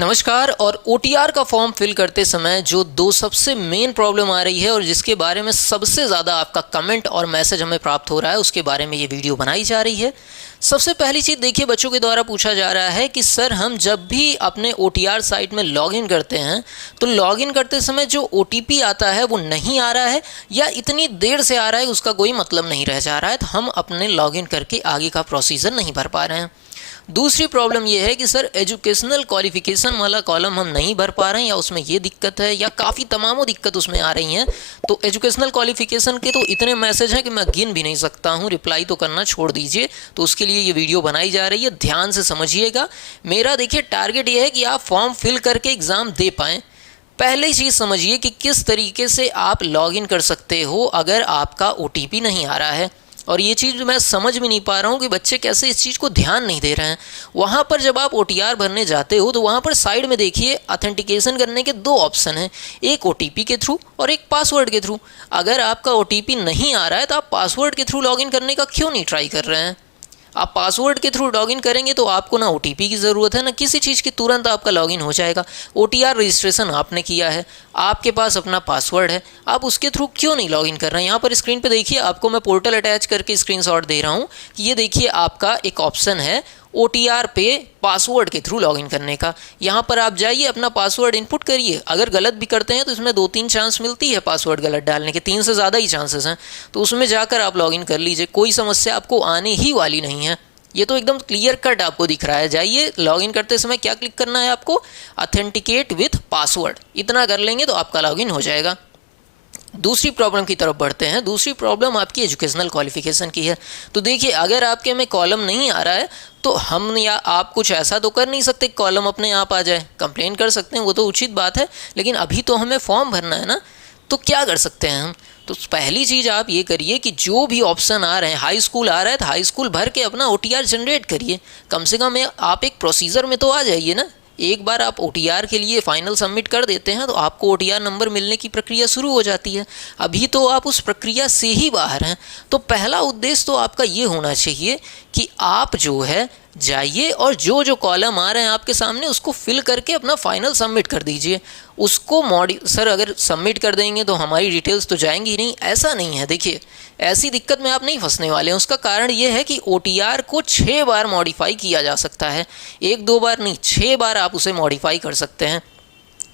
नमस्कार। और ओटीआर का फॉर्म फिल करते समय जो दो सबसे मेन प्रॉब्लम आ रही है और जिसके बारे में सबसे ज़्यादा आपका कमेंट और मैसेज हमें प्राप्त हो रहा है, उसके बारे में ये वीडियो बनाई जा रही है। सबसे पहली चीज़ देखिए, बच्चों के द्वारा पूछा जा रहा है कि सर हम जब भी अपने ओटीआर साइट में लॉगिन करते हैं तो लॉगिन करते समय जो ओटीपी आता है वो नहीं आ रहा है या इतनी देर से आ रहा है, उसका कोई मतलब नहीं रह जा रहा है, तो हम अपने लॉगिन करके आगे का प्रोसीजर नहीं भर पा रहे हैं। दूसरी प्रॉब्लम यह है कि सर एजुकेशनल क्वालिफिकेशन वाला कॉलम हम नहीं भर पा रहे हैं या उसमें ये दिक्कत है या काफ़ी तमामों दिक्कत उसमें आ रही हैं। तो एजुकेशनल क्वालिफिकेशन के तो इतने मैसेज हैं कि मैं गिन भी नहीं सकता हूँ, रिप्लाई तो करना छोड़ दीजिए। तो उसके लिए ये वीडियो बनाई जा रही है, ध्यान से समझिएगा। मेरा देखिए टारगेट ये है कि आप फॉर्म फिल करके एग्ज़ाम दे पाएँ। पहली चीज़ समझिए कि किस तरीके से आप लॉगिन कर सकते हो अगर आपका ओटीपी नहीं आ रहा है। और ये चीज़ मैं समझ भी नहीं पा रहा हूँ कि बच्चे कैसे इस चीज़ को ध्यान नहीं दे रहे हैं। वहाँ पर जब आप ओटीआर भरने जाते हो तो वहाँ पर साइड में देखिए ऑथेंटिकेशन करने के दो ऑप्शन हैं, एक ओटीपी के थ्रू और एक पासवर्ड के थ्रू। अगर आपका ओटीपी नहीं आ रहा है तो आप पासवर्ड के थ्रू लॉगिन करने का क्यों नहीं ट्राई कर रहे हैं? आप पासवर्ड के थ्रू लॉगिन करेंगे तो आपको ना ओटीपी की ज़रूरत है ना किसी चीज़ की, तुरंत आपका लॉगिन हो जाएगा। ओटीआर रजिस्ट्रेशन आपने किया है, आपके पास अपना पासवर्ड है, आप उसके थ्रू क्यों नहीं लॉगिन कर रहे हैं? यहाँ पर स्क्रीन पे देखिए, आपको मैं पोर्टल अटैच करके स्क्रीनशॉट दे रहा हूँ कि ये देखिए आपका एक ऑप्शन है ओटीआर पे पासवर्ड के थ्रू लॉगिन करने का। यहाँ पर आप जाइए, अपना पासवर्ड इनपुट करिए। अगर गलत भी करते हैं तो इसमें 2-3 चांस मिलती है पासवर्ड गलत डालने के, 3 से ज़्यादा ही चांसेस हैं। तो उसमें जाकर आप लॉगिन कर लीजिए, कोई समस्या आपको आने ही वाली नहीं है। ये तो एकदम क्लियर कट आपको दिख रहा है। जाइए, लॉगिन करते समय क्या क्लिक करना है आपको? ऑथेंटिकेट विथ पासवर्ड, इतना कर लेंगे तो आपका लॉगिन हो जाएगा। दूसरी प्रॉब्लम की तरफ बढ़ते हैं। दूसरी प्रॉब्लम आपकी एजुकेशनल क्वालिफिकेशन की है। तो देखिए, अगर आपके में कॉलम नहीं आ रहा है तो हम या आप कुछ ऐसा तो कर नहीं सकते कॉलम अपने आप आ जाए। कंप्लेन कर सकते हैं, वो तो उचित बात है, लेकिन अभी तो हमें फॉर्म भरना है ना। तो क्या कर सकते हैं हम? तो पहली चीज़ आप ये करिए कि जो भी ऑप्शन आ रहे हैं, हाई स्कूल आ रहा है तो हाई स्कूल भर के अपना ओटीआर जनरेट करिए। कम से कम आप एक प्रोसीजर में तो आ जाइए ना। एक बार आप ओटीआर के लिए फाइनल सबमिट कर देते हैं तो आपको ओटीआर नंबर मिलने की प्रक्रिया शुरू हो जाती है। अभी तो आप उस प्रक्रिया से ही बाहर हैं। तो पहला उद्देश्य तो आपका ये होना चाहिए कि आप जो है जाइए और जो जो कॉलम आ रहे हैं आपके सामने उसको फिल करके अपना फाइनल सबमिट कर दीजिए। उसको सर अगर सबमिट कर देंगे तो हमारी डिटेल्स तो जाएंगी नहीं, ऐसा नहीं है। देखिए, ऐसी दिक्कत में आप नहीं फंसने वाले हैं। उसका कारण ये है कि ओटीआर को 6 बार मॉडिफाई किया जा सकता है, 1-2 बार नहीं, 6 बार आप उसे मॉडिफाई कर सकते हैं।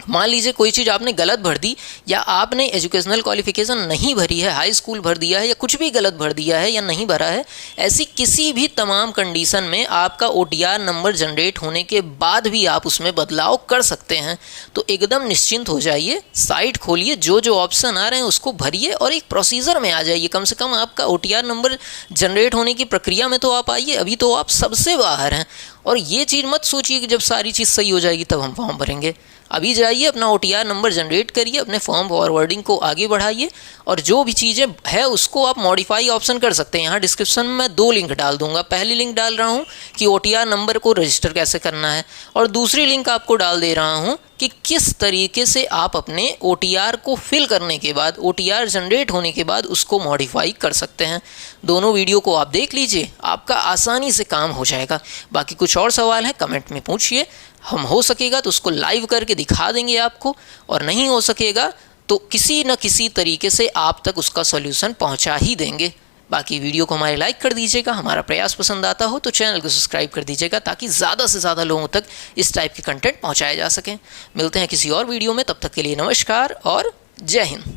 मान लीजिए कोई चीज़ आपने गलत भर दी या आपने एजुकेशनल क्वालिफिकेशन नहीं भरी है, हाई स्कूल भर दिया है या कुछ भी गलत भर दिया है या नहीं भरा है, ऐसी किसी भी तमाम कंडीशन में आपका ओटीआर नंबर जनरेट होने के बाद भी आप उसमें बदलाव कर सकते हैं। तो एकदम निश्चिंत हो जाइए, साइट खोलिए, जो जो ऑप्शन आ रहे हैं उसको भरिए और एक प्रोसीजर में आ जाइए। कम से कम आपका ओटीआर नंबर जनरेट होने की प्रक्रिया में तो आप आइए। अभी तो आप सबसे बाहर हैं। और ये चीज़ मत सोचिए कि जब सारी चीज़ सही हो जाएगी तब हम फॉर्म भरेंगे। अभी जाइए, अपना ओटीआर नंबर जनरेट करिए, अपने फॉर्म फॉरवर्डिंग को आगे बढ़ाइए और जो भी चीज़ें है उसको आप मॉडिफाई ऑप्शन कर सकते हैं। यहाँ डिस्क्रिप्शन में मैं 2 लिंक डाल दूंगा। पहली लिंक डाल रहा हूँ कि ओटीआर नंबर को रजिस्टर कैसे करना है और दूसरी लिंक आपको डाल दे रहा हूँ कि किस तरीके से आप अपने ओटीआर को फिल करने के बाद, ओटीआर जनरेट होने के बाद उसको मॉडिफाई कर सकते हैं। दोनों वीडियो को आप देख लीजिए, आपका आसानी से काम हो जाएगा। बाकी कुछ और सवाल है कमेंट में पूछिए, हम हो सकेगा तो उसको लाइव करके दिखा देंगे आपको, और नहीं हो सकेगा तो किसी न किसी तरीके से आप तक उसका सॉल्यूशन पहुंचा ही देंगे। बाकी वीडियो को हमारे लाइक कर दीजिएगा, हमारा प्रयास पसंद आता हो तो चैनल को सब्सक्राइब कर दीजिएगा ताकि ज़्यादा से ज़्यादा लोगों तक इस टाइप के कंटेंट पहुंचाए जा सकें। मिलते हैं किसी और वीडियो में, तब तक के लिए नमस्कार और जय हिंद।